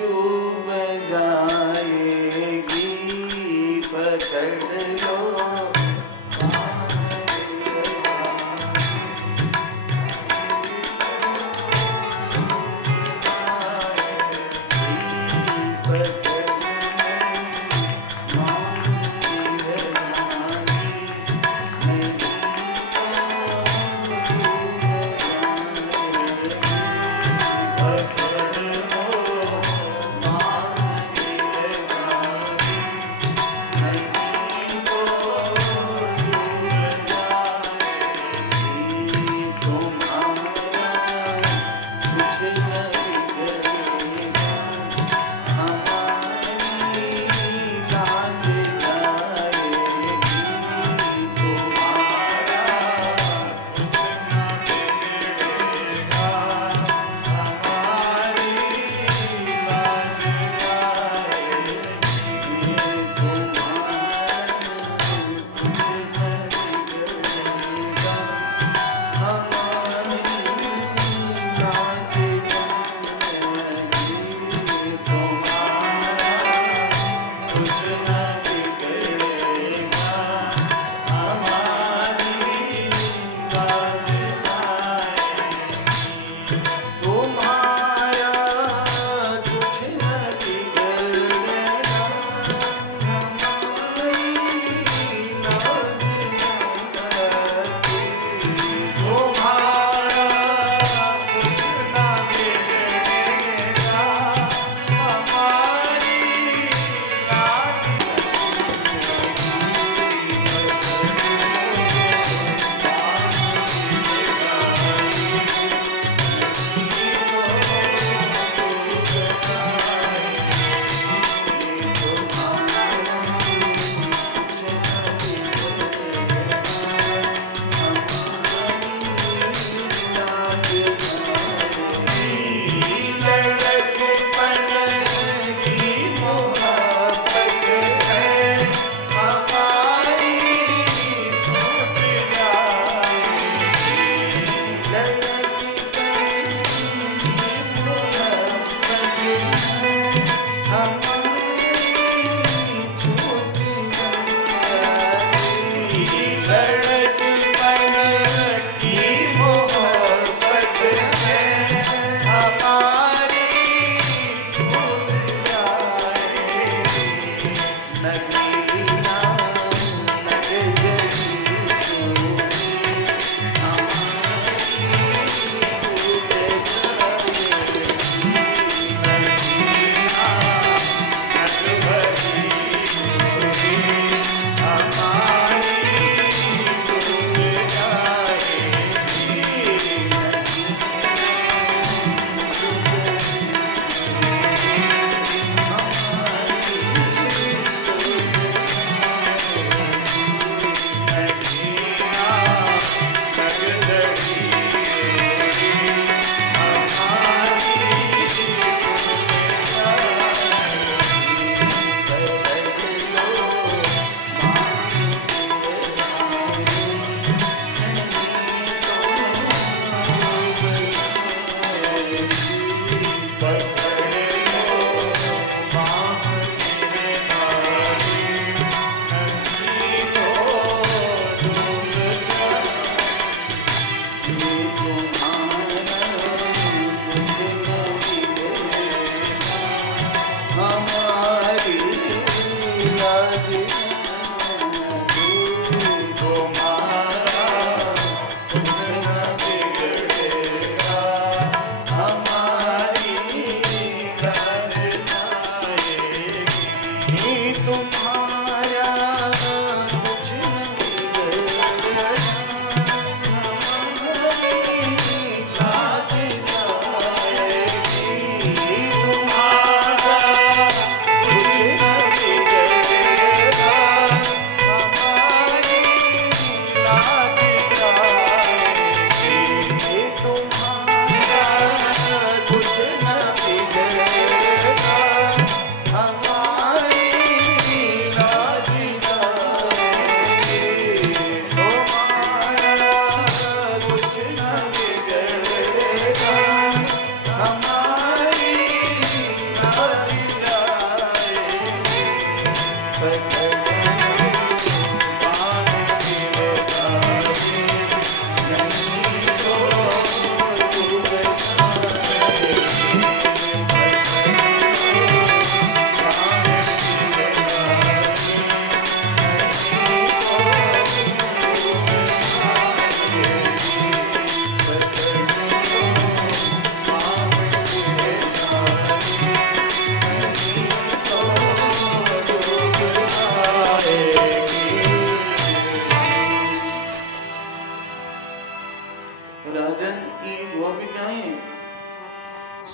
डूब जाएगी पकड़ लो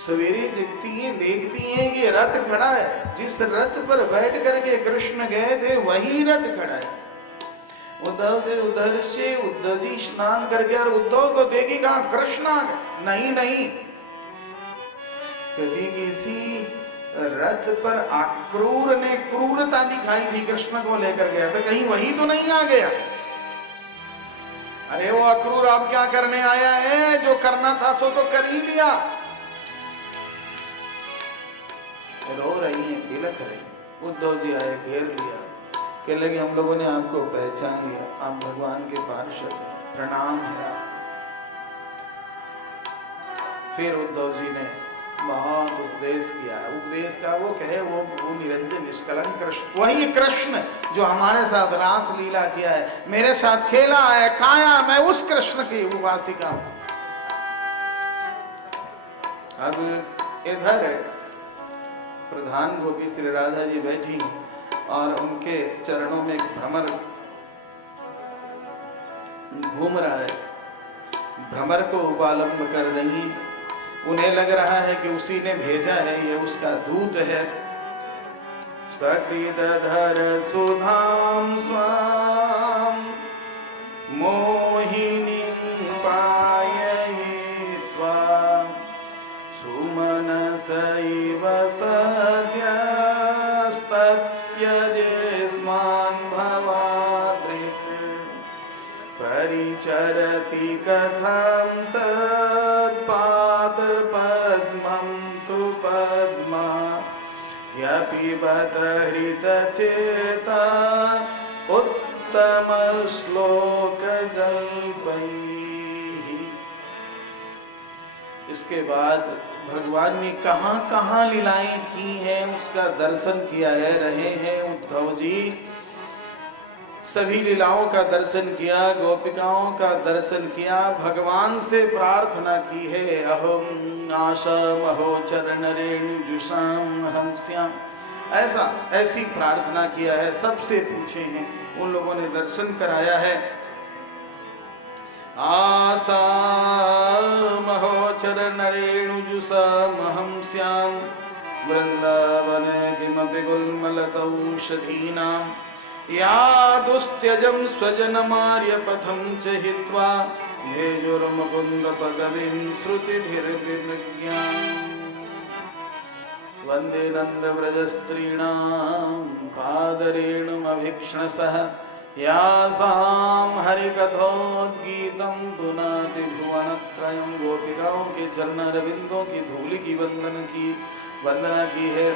सवेरे जगती हैं, देखती हैं कि रथ खड़ा है। जिस रथ पर बैठ करके कृष्ण गए थे वही रथ खड़ा है। उद्धव जी उधर से उद्धव जी स्नान करके और उद्धव को देखी, कहा कृष्ण आ गए। नहीं नहीं, कभी किसी रथ पर अक्रूर ने क्रूरता दिखाई थी, कृष्ण को लेकर गया था, कहीं वही तो नहीं आ गया। अरे वो अक्रूर आप क्या करने आया है, जो करना था सो तो कर ही लिया। रो रही है, बिलख रही। उद्धव जी आए, घेर लिया, कहने लगे हम लोगों ने आपको पहचान लिया, आप भगवान के पार्षद हैं, प्रणाम है। फिर उद्धव जी ने बहुत उपदेश किया। उपदेश का वो कहे, वो निरंजन निष्कलंक कृष्ण, वही कृष्ण जो हमारे साथ रास लीला किया है, मेरे साथ खेला है, खाया, मैं उस कृष्ण की उपासिका हूं। अब इधर प्रधान गोपी श्री राधा जी बैठी और उनके चरणों में एक भ्रमर घूम रहा है, भ्रमर को उपालंब कर रही। उन्हें लग रहा है कि उसी ने भेजा है, ये उसका दूत है। सकृदधर सुधाम स्वाम मोहिनी पाययित्वा सुमनसैव सद्यस्तत्यजेस्मान् भवादृक् परिचरति कथं तत्पादपद्मं तु पद्मा यपिबत हृतचेता उत्तमश्लोकजल्पैः। इसके बाद भगवान ने कहां कहां लीलाएं की हैं उसका दर्शन किया है, रहे हैं उद्धव जी। सभी लीलाओं का दर्शन किया, गोपिकाओं का दर्शन किया, भगवान से प्रार्थना की है। अहम आशम अहो चरण रेणुजुषाम हंस्याम, ऐसी प्रार्थना किया है, सबसे पूछे हैं, उन लोगों ने दर्शन कराया है। आसाम अहो चरण रेणुजुषाम हंस्याम वृंदावन किमपि गुल्मलतौषधीनां यादुस्त्यजं स्वजनमार्यपथं च हित्वा भेजुर्मुकुन्द पदवीं श्रुतिभिर्विज्ञाम्। वन्दे नन्दव्रजस्त्रीणां पादरेणुमभीक्ष्णसः यासां हरिकथोद्गीतं पुनाति भुवनत्रयं। गोपिकाओं के चरणारविंदों की धूलि की वंदना की है।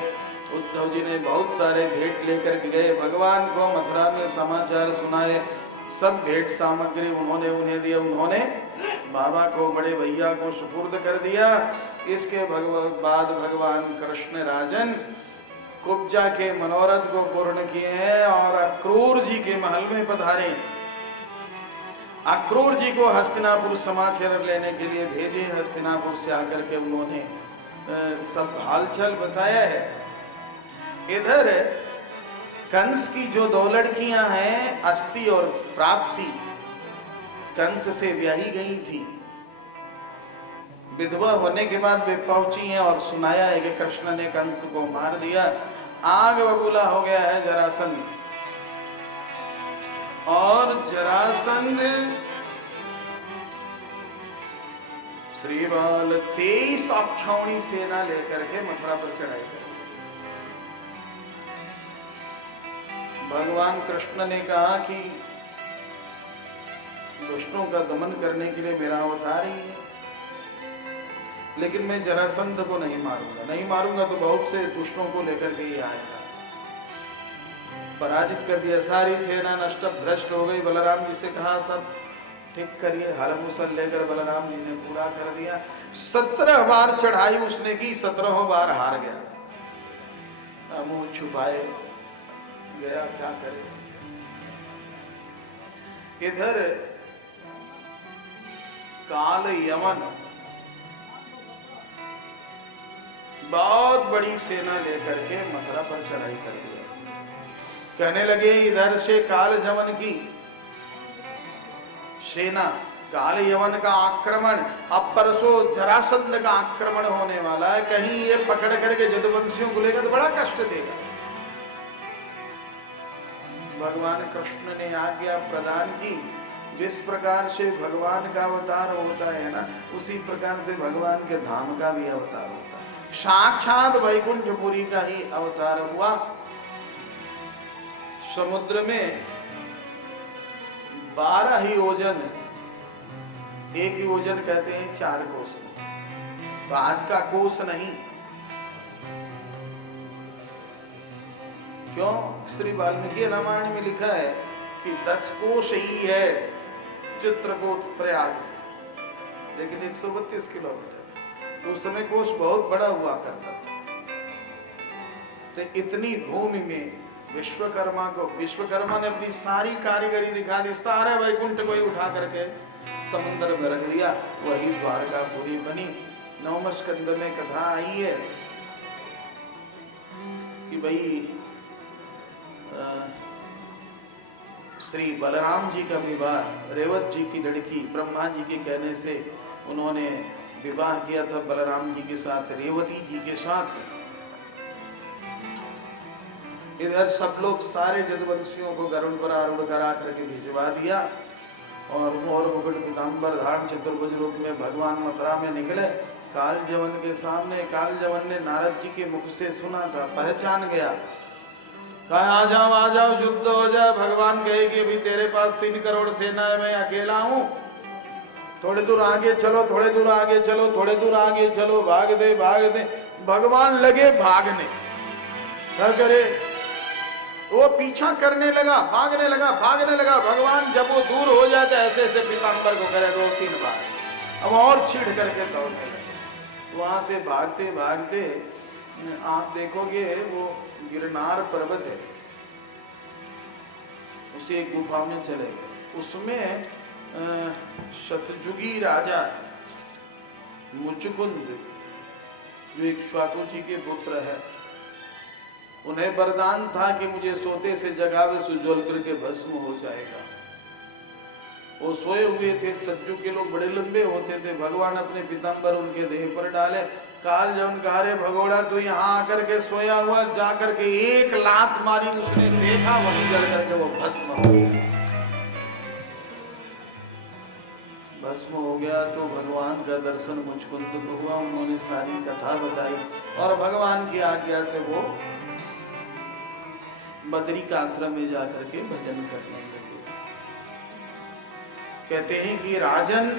उद्धव जी ने बहुत सारे भेंट लेकर के गए, भगवान को मथुरा में समाचार सुनाए, सब भेंट सामग्री उन्होंने उन्हें दिया, उन्होंने बाबा को, बड़े भैया को सुपुर्द कर दिया। इसके बाद भगवान कृष्ण राजन कुब्जा के मनोरथ को पूर्ण किए हैं और अक्रूर जी के महल में पधारे। अक्रूर जी को हस्तिनापुर समाचार लेने के लिए भेजे। हस्तिनापुर से आकर के उन्होंने सब हालचाल बताया है। इधर कंस की जो दो लड़कियां हैं, अस्ति और प्राप्ति, कंस से ब्याही गई थी, विधवा होने के बाद वे पहुंची हैं और सुनाया है कि कृष्ण ने कंस को मार दिया। आग बबूला हो गया है जरासंध, और जरासंध श्रीबाल 23 अक्षौणी सेना लेकर के मथुरा पर चढ़ाई कर। भगवान कृष्ण ने कहा कि दुष्टों का दमन करने के लिए मेरा अवतार ही है, लेकिन मैं जरासंध को नहीं मारूंगा तो बहुत से दुष्टों को लेकर के ही आएगा। पराजित कर दिया, सारी सेना नष्ट भ्रष्ट हो गई। बलराम जी से कहा सब ठीक करिए, हल मुसल लेकर बलराम जी ने पूरा कर दिया। 17 बार चढ़ाई उसने की, 17 बार हार गया, मुंह छुपाए गया, क्या करे। इधर काल यमन बहुत बड़ी सेना लेकर के मथुरा पर चढ़ाई कर दिया। कहने लगे इधर से काल यमन की सेना, काल यमन का आक्रमण अब परसों जरासंध का आक्रमण होने वाला है, कहीं ये पकड़ करके जदुवंशियों को लेकर तो बड़ा कष्ट देगा। भगवान कृष्ण ने आज्ञा प्रदान की, जिस प्रकार से भगवान का अवतार होता है ना, उसी प्रकार से भगवान के धाम का भी अवतार होता है। साक्षात वैकुंठपुरी का ही अवतार हुआ। समुद्र में 12 योजन, एक योजन कहते हैं 4 कोस, तो आज का कोस नहीं। क्यों? श्री वाल्मीकि रामायण में लिखा है कि 10 कोस ही है चित्रकूट प्रयाग से, लेकिन 132 किलोमीटर, तो उस समय कोस बहुत बड़ा हुआ करता था। तो इतनी भूमि में विश्वकर्मा ने अपनी सारी कारीगरी दिखा दी, सारे वैकुंठ को ही उठा करके समुद्र में रख दिया, वही द्वारकापुरी बनी। 9वें स्कंद में कथा आई है कि भाई श्री बलराम जी का विवाह रेवत जी की लड़की ब्रह्मा जी के कहने से उन्होंने विवाह किया था बलराम जी के साथ, रेवती जी के साथ। इधर सब लोग सारे जदुवंशियों को गरुड़ पर आरूढ़ करा करके भिजवा दिया, और मोर मुकुट पीताम्बर धारण चतुर्भुज रूप में भगवान मथुरा में निकले। कालजवन के सामने, कालजवन ने नारद जी के मुख से सुना था, पहचान गया, कहा आ जाओ युद्ध हो जाए। भगवान कहे कि अभी तेरे पास 3 करोड़ सेना है, मैं अकेला हूं, थोड़े दूर आगे चलो, थोड़े दूर आगे चलो, थोड़े दूर आगे चलो, भाग दे भाग दे। भगवान लगे भागने, क्या करे, वो पीछा करने लगा, भागने लगा, भागने लगा। भगवान जब वो दूर हो जाता है ऐसे ऐसे पीताम्बर को करे 2-3 बार, अब और छिड़ करके दौड़ने लगे। तो वहां से भागते भागते आप देखोगे वो गिरनार पर्वत है, उसी एक गुफा में चले गए। उसमें शतजुगी राजा मुचुकुंद, जो इक्ष्वाकु जी के पुत्र है, उन्हें वरदान था कि मुझे सोते से जगावे सुज्वल करके भस्म हो जाएगा। वो सोए हुए थे, सज्जू के लोग बड़े लंबे होते थे, भगवान अपने पीताम्बर उनके देह पर डाले। काल जब कहा रे भगोड़ा तू यहाँ आकर के सोया हुआ, जाकर के एक लात मारी, उसने देखा वहीं जल करके वो भस्म हो गया। भस्म हो गया तो भगवान का दर्शन मुचकुंद को हुआ, उन्होंने सारी कथा बताई और भगवान की आज्ञा से वो बद्री का आश्रम में जाकर के भजन करने लगे। कहते हैं कि राजन,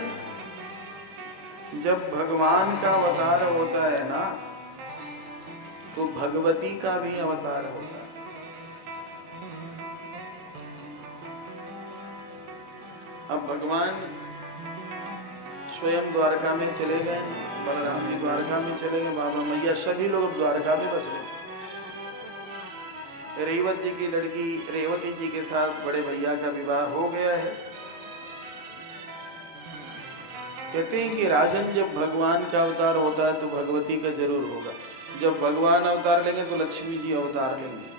जब भगवान का अवतार होता है ना, तो भगवती का भी अवतार होता है। अब भगवान स्वयं द्वारका में चले गए, बलराम जी द्वारका में चले गए, बाबा मैया सभी लोग द्वारका में बस गए। रेवत जी की लड़की रेवती जी के साथ बड़े भैया का विवाह हो गया है। कहते हैं कि राजन, जब भगवान का अवतार होता है तो भगवती का जरूर होगा। जब भगवान अवतार लेंगे तो लक्ष्मी जी अवतार लेंगे।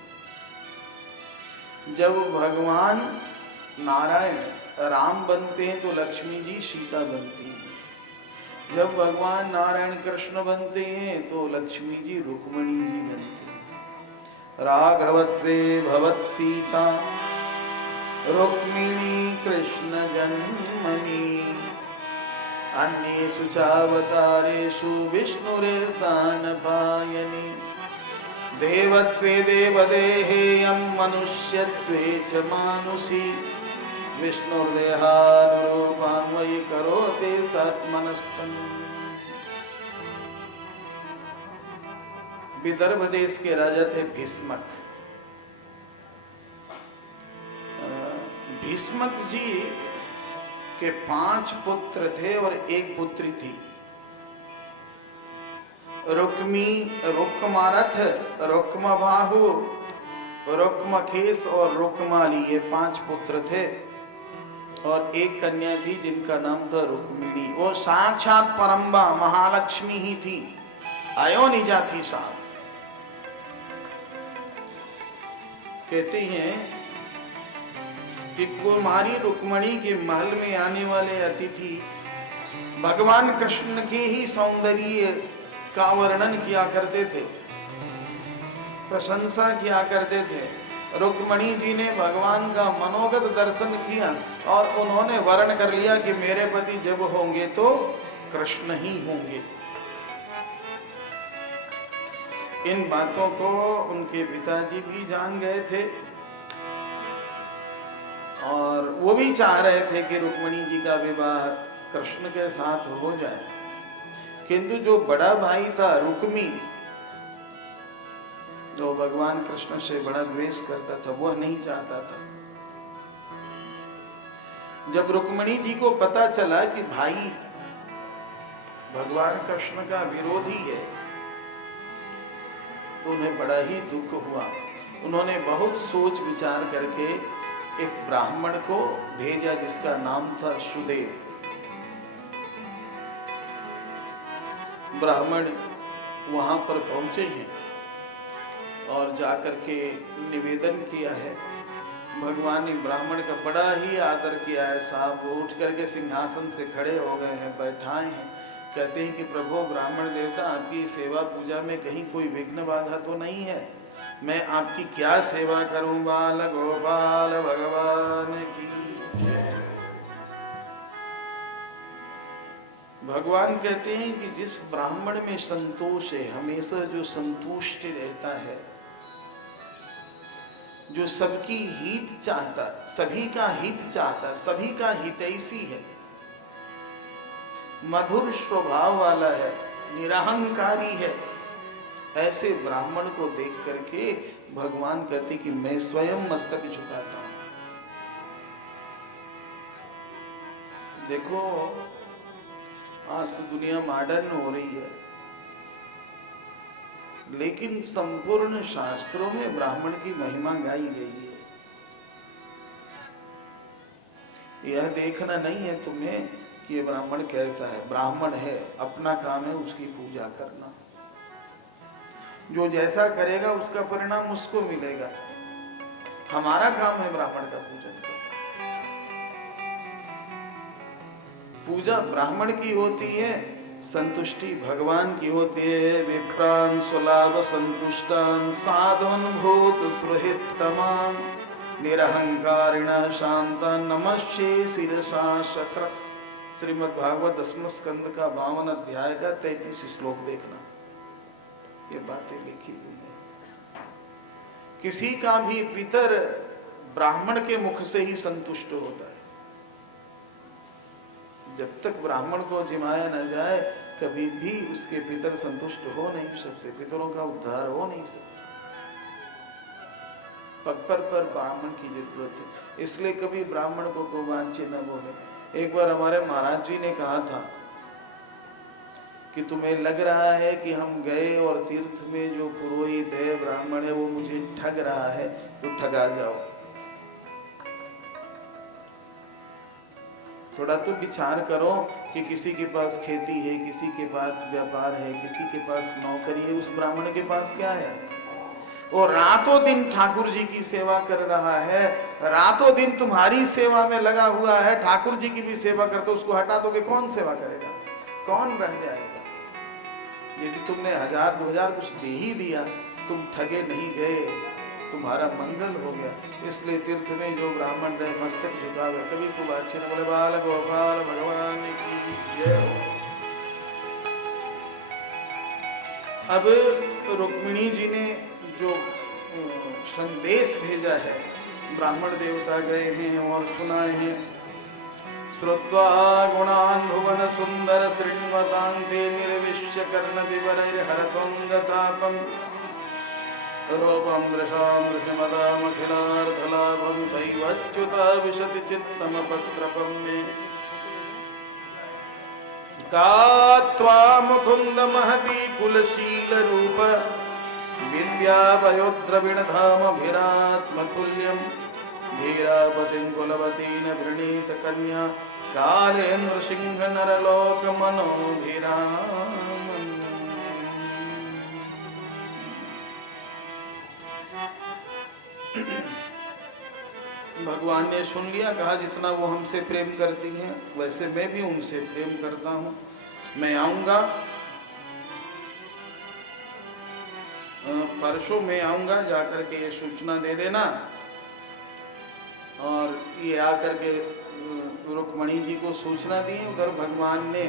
जब भगवान नारायण राम बनते हैं तो लक्ष्मी जी सीता बनती हैं। जब भगवान नारायण कृष्ण बनते हैं तो लक्ष्मी जी रुक्मिणी जी बनती हैं। राघवत्वे भवत् सीता रुक्मिणी कृष्ण जन्मनि, अन्येषु चावतारेषु विष्णुरेषान पायनि। देवत्वे देवदेहेयं मनुष्यत्वे च मानुषी, विष्णुर्देहानुरूपां वै करोति सात्मनस्तम्। विदर्भ देश के राजा थे भीष्मक। भीष्मक जी के 5 पुत्र थे और 1 पुत्री थी। रुक्मी, रुक्मारथ, रुक्मबाहु, रुक्मखेस और रुक्माली, ये 5 पुत्र थे और 1 कन्या थी जिनका नाम था रुक्मिणी। वो साक्षात परम्बा महालक्ष्मी ही थी, अयोनिजा थी साहब। कहते हैं कि कुमारी रुक्मिणी के महल में आने वाले अतिथि भगवान कृष्ण के ही सौंदर्य का वर्णन किया करते थे, प्रशंसा किया करते थे। रुक्मणी जी ने भगवान का मनोगत दर्शन किया और उन्होंने वर्ण कर लिया कि मेरे पति जब होंगे तो कृष्ण ही होंगे। इन बातों को उनके पिताजी भी जान गए थे और वो भी चाह रहे थे कि रुक्मणी जी का विवाह कृष्ण के साथ हो जाए, किंतु जो बड़ा भाई था रुक्मी, जो भगवान कृष्ण से बड़ा द्वेष करता था, वह नहीं चाहता था। जब रुक्मणी जी को पता चला कि भाई भगवान कृष्ण का विरोधी है तो उन्हें बड़ा ही दुख हुआ। उन्होंने बहुत सोच विचार करके एक ब्राह्मण को भेजा जिसका नाम था सुदेव। ब्राह्मण वहां पर पहुंचे हैं और जाकर के निवेदन किया है। भगवान ने ब्राह्मण का बड़ा ही आदर किया है। साहब वो उठ करके सिंहासन से खड़े हो गए हैं, बैठाए हैं। कहते हैं कि प्रभु ब्राह्मण देवता, आपकी सेवा पूजा में कहीं कोई विघ्न बाधा तो नहीं है? मैं आपकी क्या सेवा करूं? बाल गोपाल भगवान की जय। भगवान कहते हैं कि जिस ब्राह्मण में संतोष है, हमेशा जो संतुष्ट रहता है, जो सबकी हित चाहता, सभी का हित चाहता, सभी का हितैषी है, मधुर स्वभाव वाला है, निरहंकारी है, ऐसे ब्राह्मण को देख करके भगवान कहते कि मैं स्वयं मस्तक झुकाता हूं। देखो आज तो दुनिया मॉडर्न हो रही है, लेकिन संपूर्ण शास्त्रों में ब्राह्मण की महिमा गाई गई है। यह देखना नहीं है तुम्हें कि ये ब्राह्मण कैसा है। ब्राह्मण है, अपना काम है उसकी पूजा करना। जो जैसा करेगा उसका परिणाम उसको मिलेगा। हमारा काम है ब्राह्मण का पूजन करना। पूजा ब्राह्मण की होती है, संतुष्टि भगवान की होती है। विप्रान स्वलाभ संतुष्टान साधवन भूत सुहृतमान निरहंकारिण शांता नमस्ये शिरसा सकृत। श्रीमद् भागवत 10वें स्कंद का 52 अध्याय का 33 श्लोक देखना, ये बातें लिखी हुई है। किसी का भी पितर ब्राह्मण के मुख से ही संतुष्ट होता है। जब तक ब्राह्मण को जिमाया न जाए कभी भी उसके पितर संतुष्ट हो नहीं सकते, पितरों का उद्धार हो नहीं सकता। पग पर ब्राह्मण की जरूरत है, इसलिए कभी ब्राह्मण को वांछे न बोले। एक बार हमारे महाराज जी ने कहा था कि तुम्हें लग रहा है कि हम गए और तीर्थ में जो पुरोहित है, ब्राह्मण है, वो मुझे ठग रहा है, तो ठगा जाओ। थोड़ा तो विचार करो कि किसी के पास खेती है, किसी के पास व्यापार है, किसी के पास नौकरी है, उस ब्राह्मण के पास क्या है? वो रातों दिन ठाकुर जी की सेवा कर रहा है, रातों दिन तुम्हारी सेवा में लगा हुआ है, ठाकुर जी की भी सेवा करते, उसको हटा दोगे कौन सेवा करेगा? कौन रह जाएगा? यदि तुमने 1000 2000 कुछ दे ही दिया, तुम ठगे नहीं गए, तुम्हारा मंगल हो गया। इसलिए तीर्थ में जो ब्राह्मण रहे मस्तक झुकावे, कभी को बात न बोले। बाल गोपाल भगवान की जय हो। अब रुक्मिणी जी ने जो संदेश भेजा है, ब्राह्मण देवता गए हैं और सुनाए हैं। श्रुत्वा गुणान् भुवन सुंदर श्रृण्वतान्ते निर्विश्य कर्ण विवरैर्हरतं गतापम् रूपं दृशां दृश्यमदामखिलार्थलाभं दैवच्युता विशति चित्तमपत्रपं मे का त्वां मुकुन्द महती कुलशीलरूप विद्यावयोद्रविणधामभिरात्मतुल्यं धीरापतिं कुलवतीन वृणीत कन्या कालेन्द्र सिंह नरलोक मनोभिराम। भगवान ने सुन लिया, कहा जितना वो हमसे प्रेम करती हैं वैसे मैं भी उनसे प्रेम करता हूँ, मैं आऊँगा, परसों मैं आऊँगा, जाकर के ये सूचना दे देना। और ये आकर के रुक्मणी जी को सूचना दी। उधर भगवान ने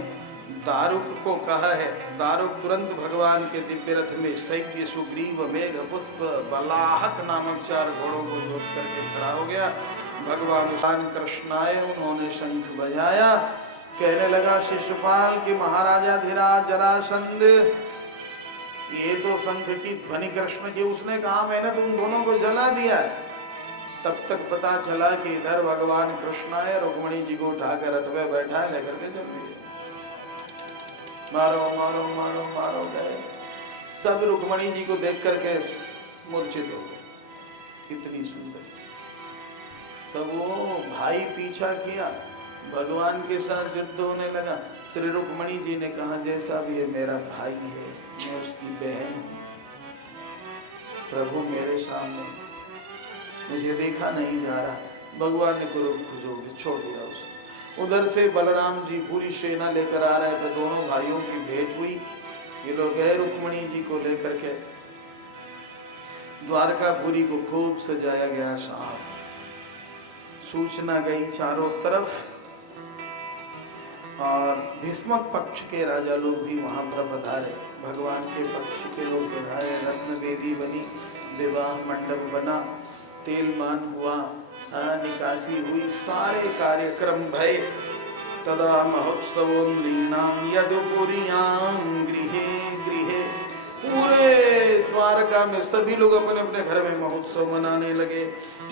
दारुक को कहा है, दारुक तुरंत भगवान के दिव्य रथ में शैव्य सुग्रीव मेघ पुष्प बलाहक नामक 4 घोड़ों को जोत करके खड़ा हो गया। भगवान कृष्ण आए, उन्होंने शंख बजाया, कहने लगा शिशुपाल की महाराजा धीराज जरासंध, ये तो शंख की ध्वनि कृष्ण की, उसने कहा मैंने तुम दोनों को जला दिया है। तब तक पता चला कि इधर भगवान कृष्ण आए, रुक्मणी जी को उठाकर रथ में बैठा लेकर के चल दिए। मारो मारो मारो मारो गए। सब रुक्मणी जी को देख करके मूर्छित हो गए, कितनी सुंदर। सब वो भाई पीछा किया, भगवान के साथ युद्ध होने लगा। श्री रुक्मणी जी ने कहा जैसा भी ये मेरा भाई है, मैं उसकी बहन हूँ, प्रभु मेरे सामने, मुझे देखा नहीं जा रहा। भगवान ने छोड़ दिया उसे। उधर से बलराम जी पूरी सेना लेकर आ रहे थे, दोनों भाइयों की भेंट हुई। ये लोग गए रुक्मणी जी को लेकर के, द्वारकापुरी को खूब सजाया गया। साहब सूचना गई चारों तरफ, और भीष्मक पक्ष के राजा लोग भी वहां पर पधारे, भगवान के पक्ष के लोग पधारे। रत्न वेदी बनी, विवाह मंडप बना, तेलमान हुआ, निकासी हुई, सारे कार्यक्रम भये। तदा महोत्सवोन्द्रीणां यदुपुरीयां गृहे गृहे, पूरे द्वारका में सभी लोग अपने अपने घर में महोत्सव मनाने लगे।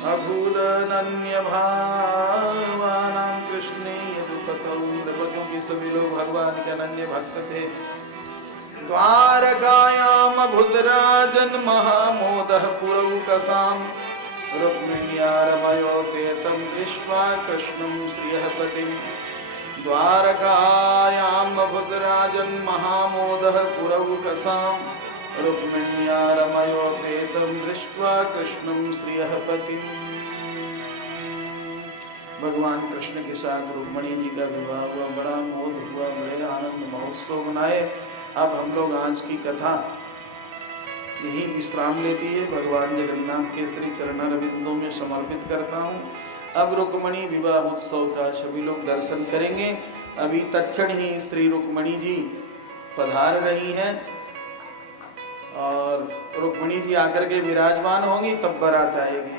अभूदन्य भावानां कृष्णे यदुपतौ, क्योंकि सभी लोग भगवान के अनन्य भक्त थे। द्वारकायां अभुद्राजन् महामोदः पुरौकसाम्, रुक्मिण्यारमयोपेतं दृष्ट्वा कृष्णं श्रियः पतिं। द्वारकायां अभुद्राजन् महामोदः पुरौकसां, रुक्मिण्यारमयोपेतं दृष्ट्वा कृष्णं श्रियः पतिं। भगवान कृष्ण के साथ रुक्मणी जी का विवाह हुआ, बड़ा मोद हुआ, बड़े आनंद महोत्सव मनाए। अब हम लोग आज की कथा यही विश्राम लेती है, भगवान जगन्नाथ के श्री चरणारविंदों में समर्पित करता हूँ। अब रुक्मणी विवाह उत्सव का सभी लोग दर्शन करेंगे। अभी तत्क्षण ही श्री रुक्मणी जी पधार रही हैं, और रुक्मणी जी आकर के विराजमान होंगी, तब बारात आएगी।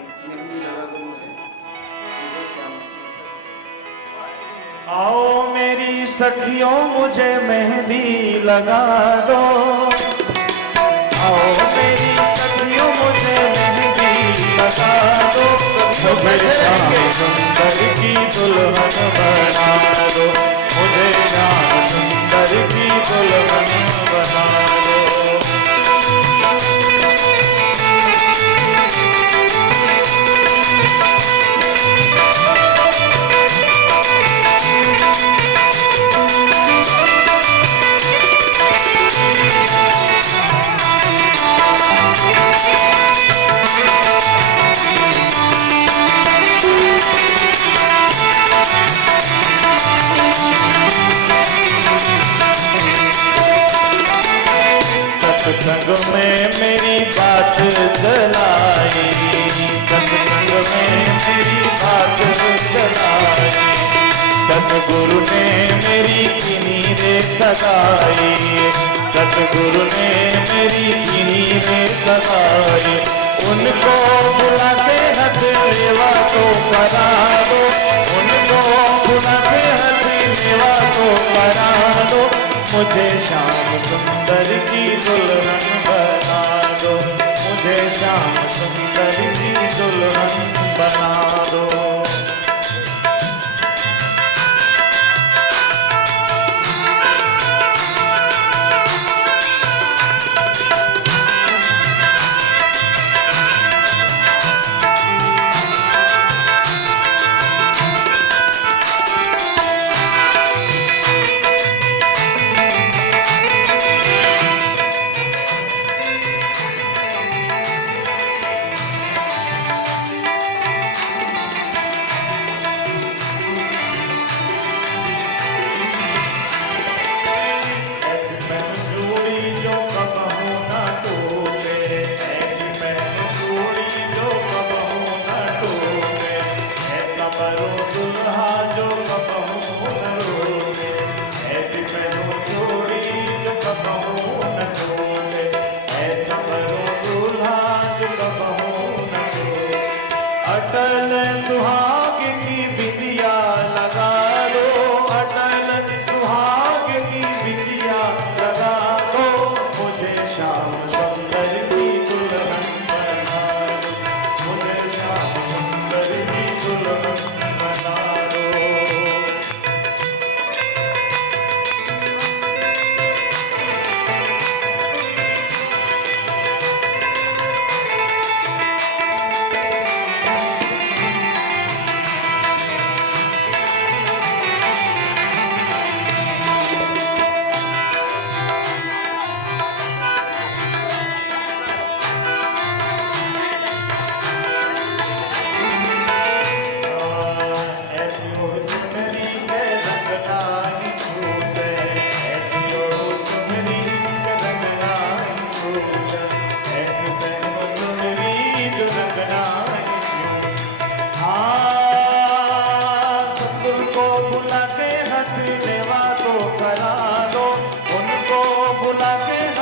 आओ मेरी सखियों मुझे मेहंदी लगा दो, आओ मेरी सखियों मुझे मेहंदी लगा दो, मुझे श्याम सुंदर की दुल्हन बना दो, मुझे श्याम सुंदर की दुल्हन बना दो। सत्संग में मेरी बात चलाई, सत्संग में मेरी बात चलाई, सतगुरु ने मेरी किनी रे सगाई, सतगुरु ने मेरी किनी रे सगाई। उनको बुला के हथ मेवा तो करा दो, उनको बुला के हथ मेवा तो करा दो, मुझे श्याम सुंदर की दुल्हन बना दो, मुझे श्याम सुंदर की दुल्हन बना दो।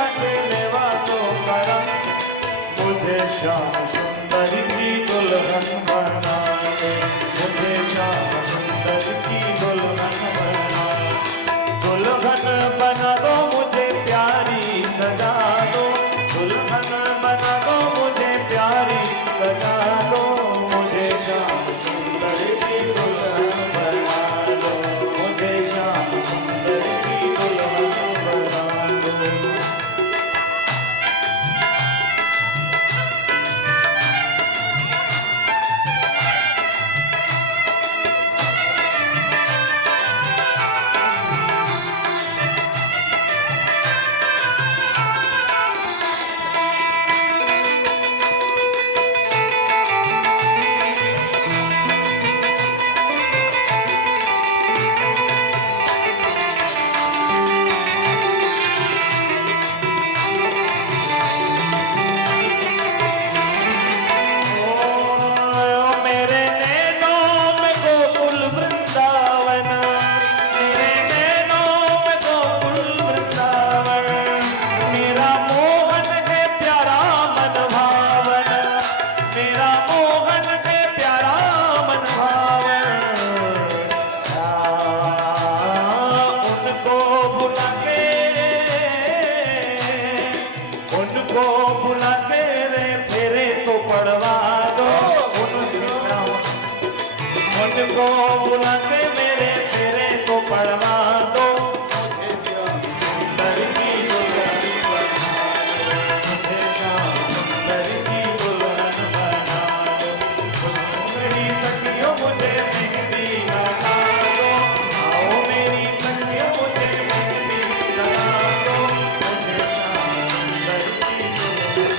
अकेले बातों करम, मुझे श्याम सुंदर की दुल्हन बना दो, मुझे श्याम सुंदर की दुल्हन बना दो, दुल्हन बना दो मुझे प्यारी सजा दो, दुल्हन बना दो मुझे प्यारी सजा दो, मुझे श्याम सुंदर की दुल्हन बना दो, मुझे श्याम सुंदर की दुल्हन बना दो। उनको बुला के मेरे फेरे को पड़वा दो, मुझे श्याम सुंदर की दुल्हन बना दो, मुझे श्याम सुंदर की दुल्हन बना दो, मेरी सखियों मुझे मेहंदी लगा दो, आओ मेरी सखियों मुझे मेहंदी लगा दो, मुझे श्याम सुंदर की दुल्हन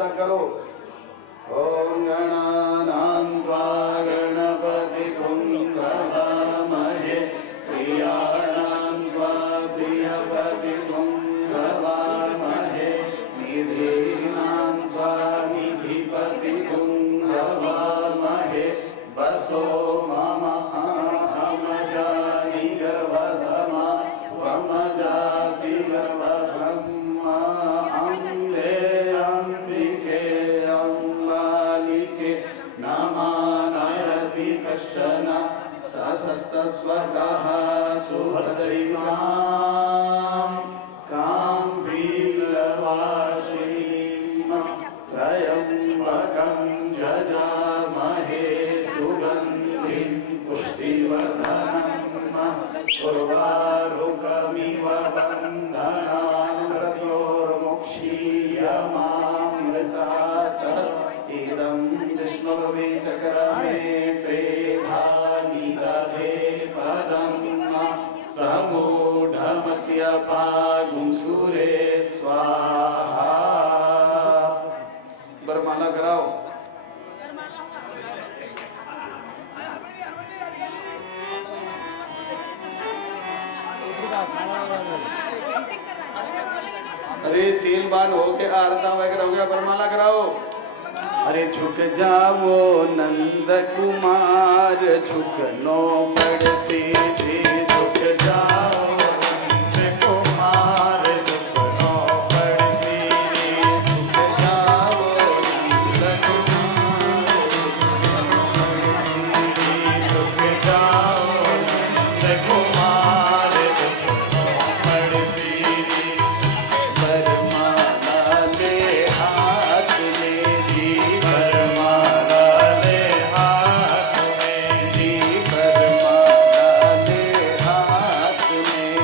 आस्था करो। ओम गणानां त्वा गणपतिगुं हवामहे प्रियाणां त्वा प्रियपतिगुं हवामहे निधीनां त्वा निधिपतिगुं हवामहे वसो मम अहमजानि गर्भधमा त्वमजासि गर्भधमा अम्बे अम्बिके अम्बालिके नमानयति कश्चन सशस्तस्वतः सुभद्रिमां काम्भीरवासिनीं त्रयम्बकं जजामहे सुगन्धिं पुष्टिवर्धनं उर्वारुकमिव बन्धनान् मृत्योर्मुक्षीयमामृतात् इदं विष्णुर्विचक्रमे त्रेधानि दधे पदं समूढमस्य पागुंसुरे स्वाहा। बरमाला कराओ। अरे तेल बाण हो के आरता वगैरह हो गया, बरमाला कराओ। अरे झुक जाओ नंद कुमार झुकनो पड़ते थे, झुक जाओ नंद कुमार झुकनो पड़ते थे, झुक जाओ नंद कुमार झुक जाओ नंद कुमार झुकनो पड़ते थे। बरमाला ले हाथ में जी, बरमाला ले हाथ में जी, बरमाला ले हाथ में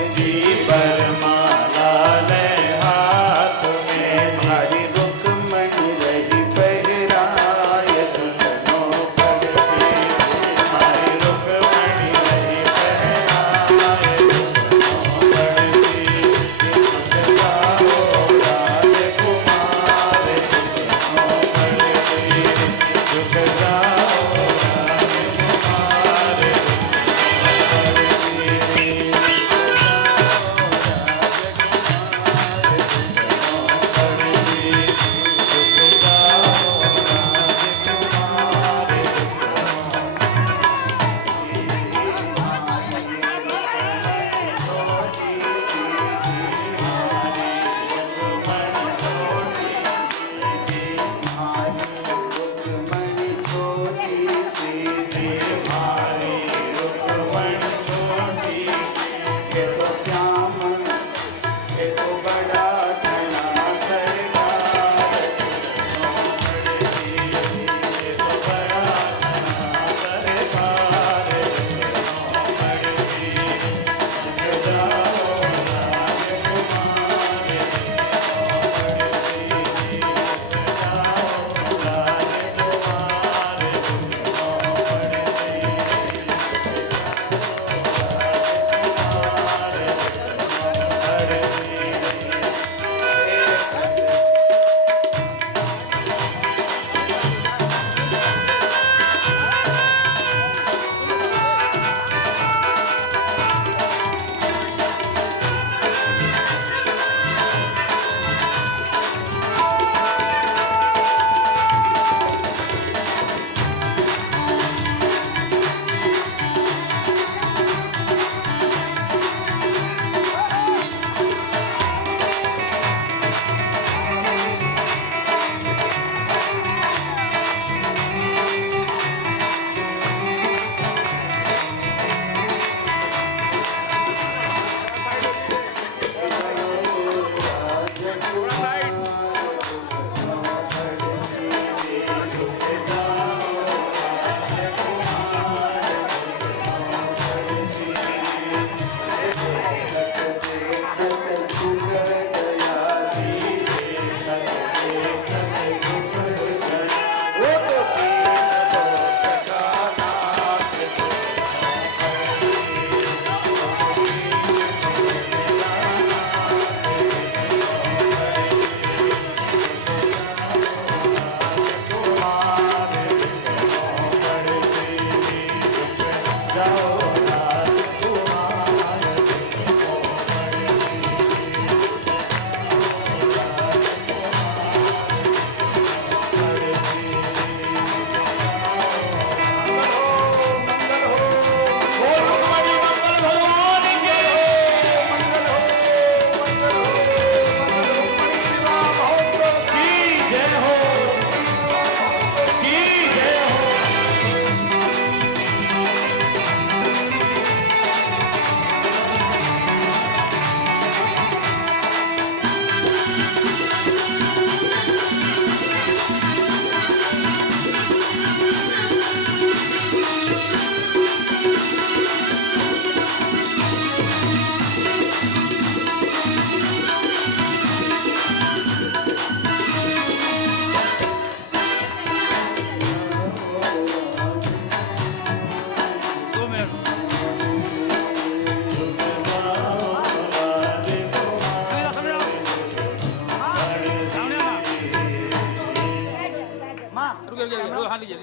हाथ लीजिए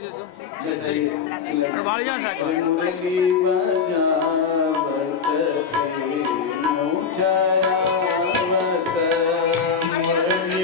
जय वालियां से मुरली बजावत थे मुझरावत मुरली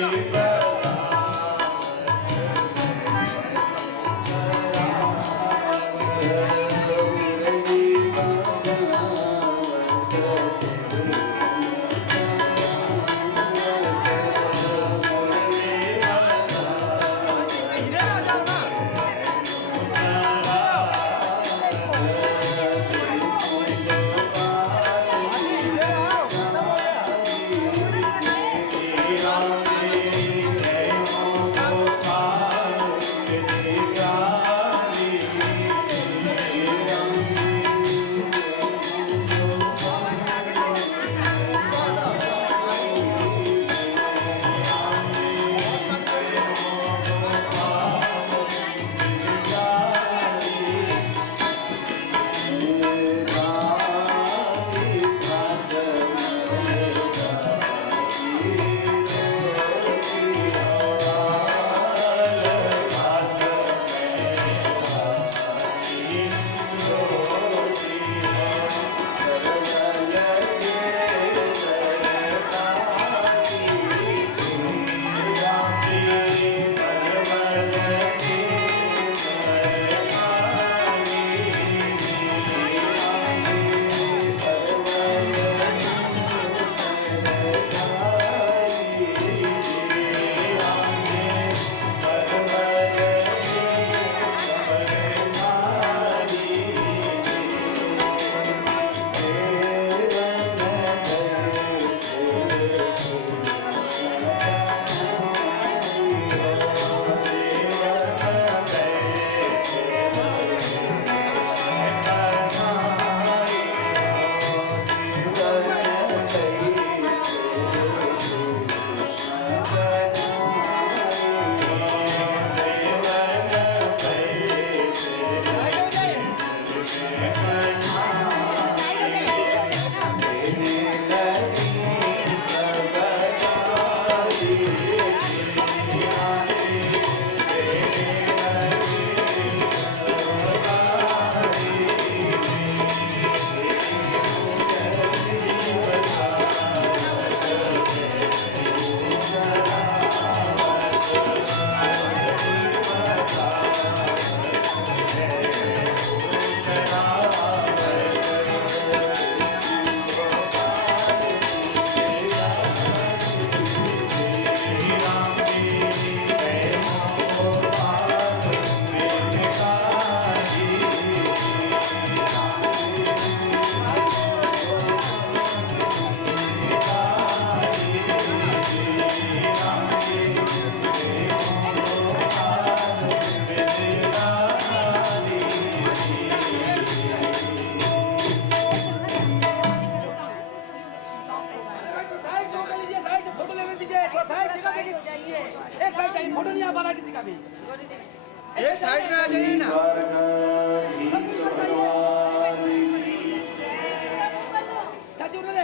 एक साइड में आ जाइए ना।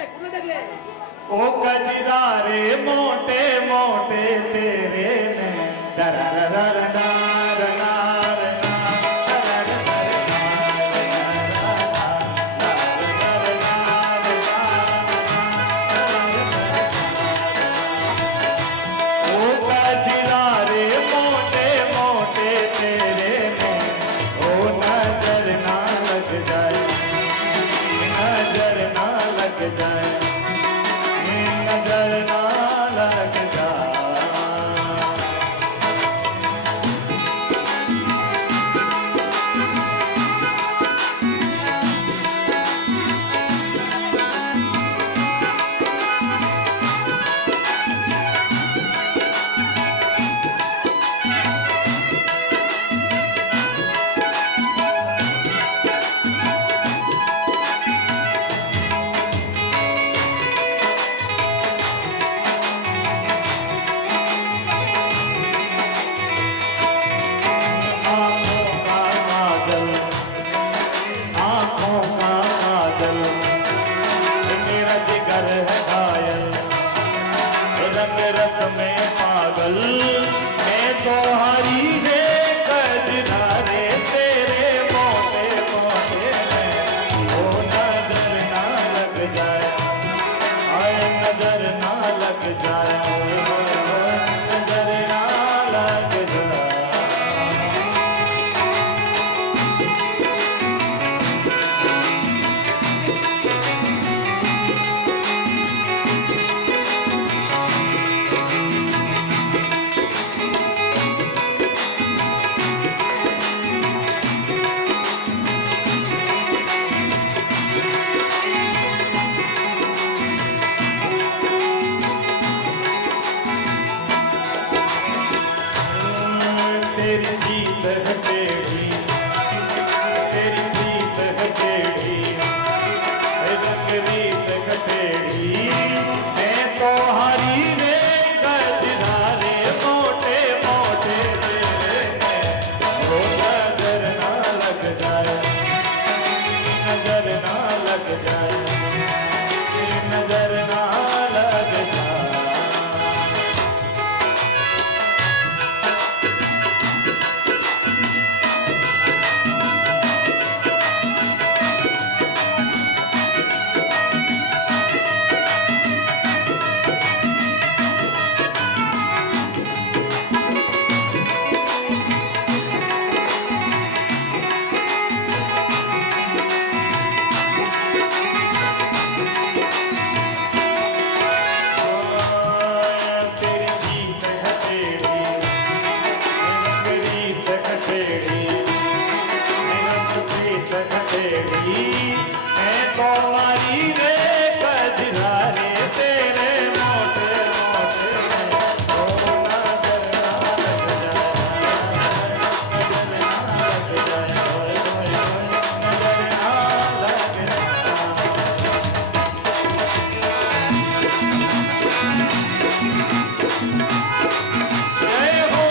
ओ गजरारे मोटे मोटे तेरे ने दरदर नार नार रस में पागल मैं तो हरी दे कर तेरी जीत है टेढ़ी, तेरी जीत है टेढ़ी, रंग रीत है टेढ़ी। मैं तो हरी रे गजरारे मोटे मोटे तेरे में, वो नजर ना लग जाए, नजर ना लग जाए, नजर ना लग जाए। तेरी जीत है टेढ़ी, रंग रीत है टेढ़ी, रंग रीत है टेढ़ी। मैं तो मारी रे गजरारे तेरे मोटे मोटे में, ओ नजर ना लग जाए, नजर ना लग जाए, नजर ना लग जाए। जय हो।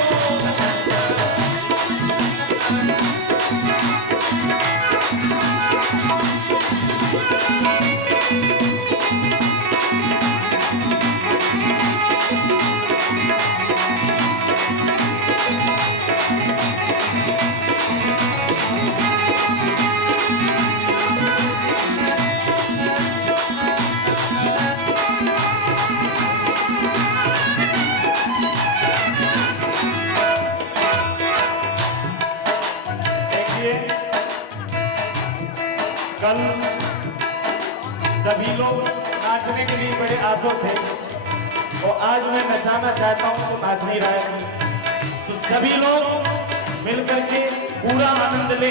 देखिए, कल सभी लोग नाचने के लिए बड़े आतुर थे और आज मैं नचाना चाहता हूं तो नाच नहीं रहा है। तो सभी लोग मिलकर के पूरा आनंद ले,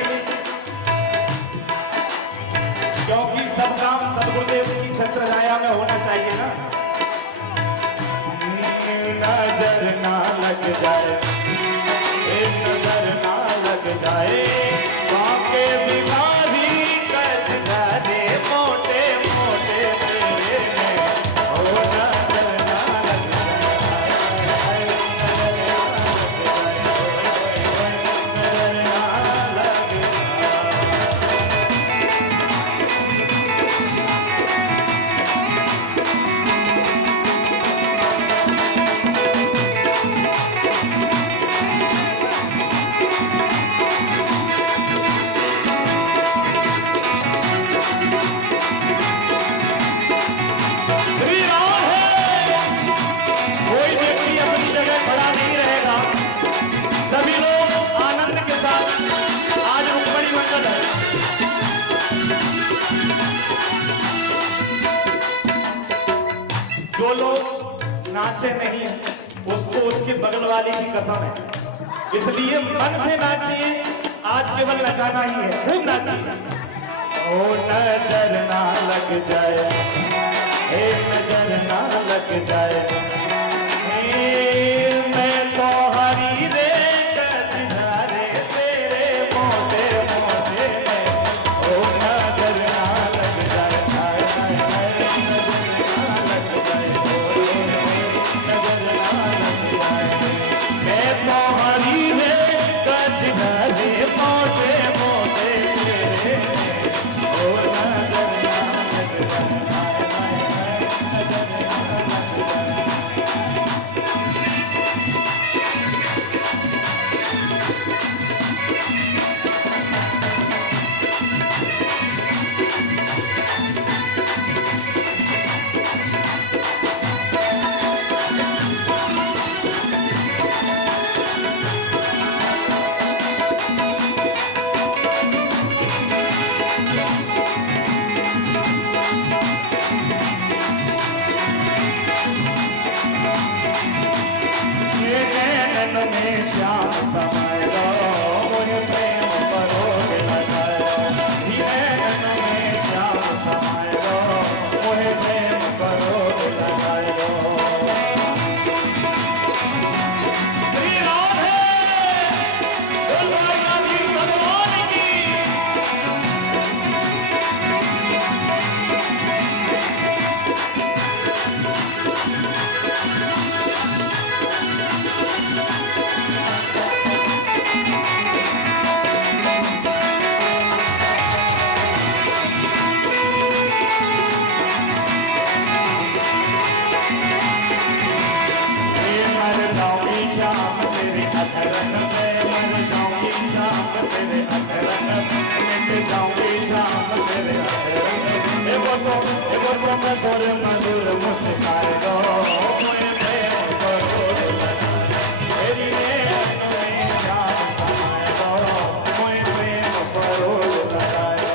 क्योंकि सब काम सदगुरुदेव की छत्र छाया में होना चाहिए ना। नजर ना लग जाए, नजर ना लग जाए, बाके बीमारी गजरारे मोटे मोटे तेरे में, ओ नजर ना लग जाए, नजर ना लग जाए, नजर ना लग जाए। श्री राम है, कोई व्यक्ति अपनी जगह खड़ा नहीं रहेगा। सभी लोग आनंद के साथ, आज रुक्मणी मंगल है। जो लोग नाचे नहीं उसको उसके बगल वाले की कसम है, इसलिए मन से नाचिए। आज केवल नचाना ही है, खूब नाचिए। ओ नजर ना लग जाए, ए नजर ना लग जाए, ए मैं तो हरी रे गजरारे तेरे मोटे मोटे में, ओ नजर ना लग जाए, हाय हाय हाय, नजर ना लग जाए, नजर ना लग जाए। मैं तो हरी रे गजरारे मोटे मोटे तेरे में, ओ नजर ना लग जाए, हाय हाय हाय, नजर ना लग जाए। श्याम समय दो मुझे प्रेम परोग लगाओ, नैन में श्याम समय दो मुझे प्रेम परोग लगाओ। श्री राधे तेरे अधरन पे मर जाऊंगी शाम तेरे अधरन मिट जाऊंगी शाम तेरे अधरन ए वो मधुर मधुर मुस्कान दो मोए प्रेम करो तेरी नैन में जान समाए दो मोए प्रेम करो लगाए दो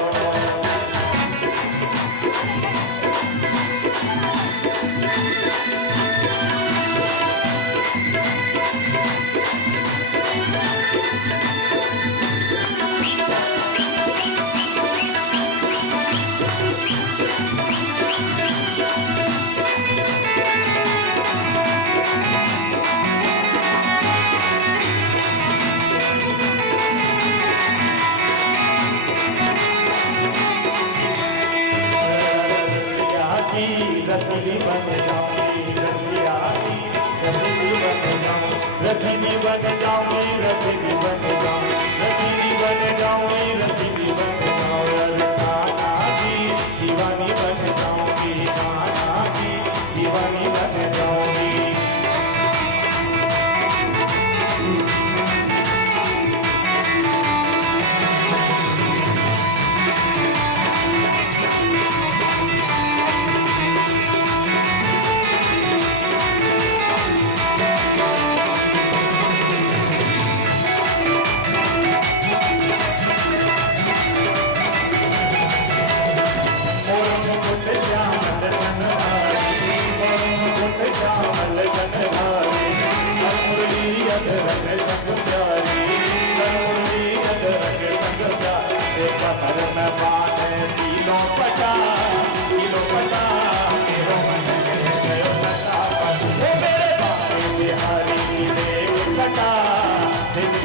रसीली बन जाऊंगी रसिया की रसीली बन जाऊं रसीली बन जाऊंगी रसीली बन जाऊं रसीली बन जाऊंगी रसीली बन जाऊं कान्हा की दीवानी बन जाऊंगी कान्हा की दीवानी बन जाऊंगी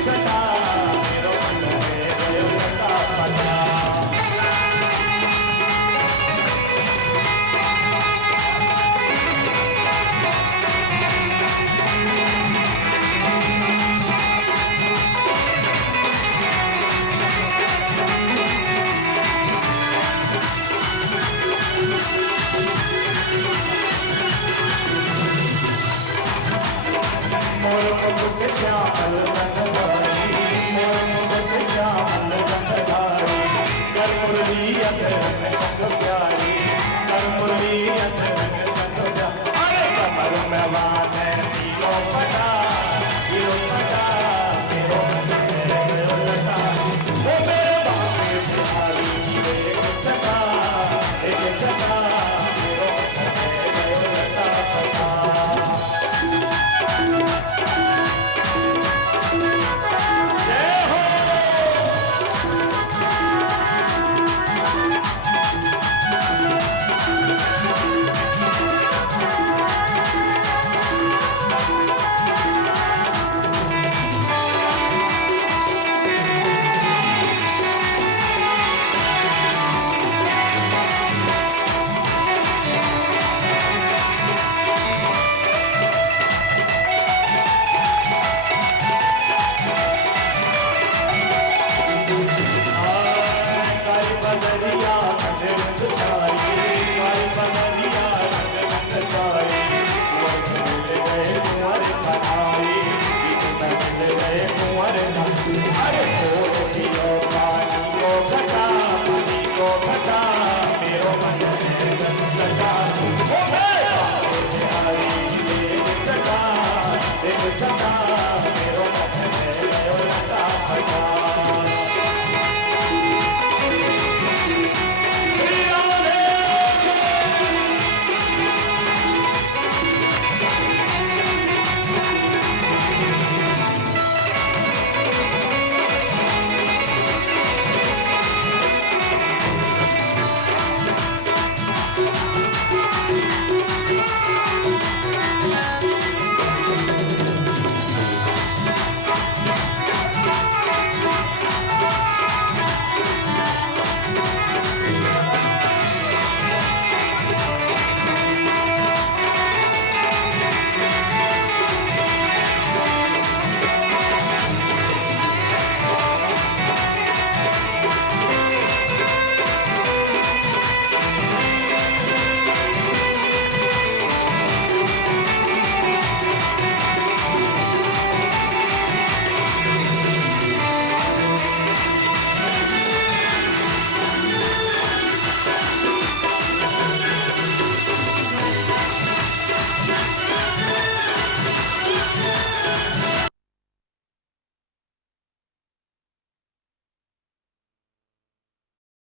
छटा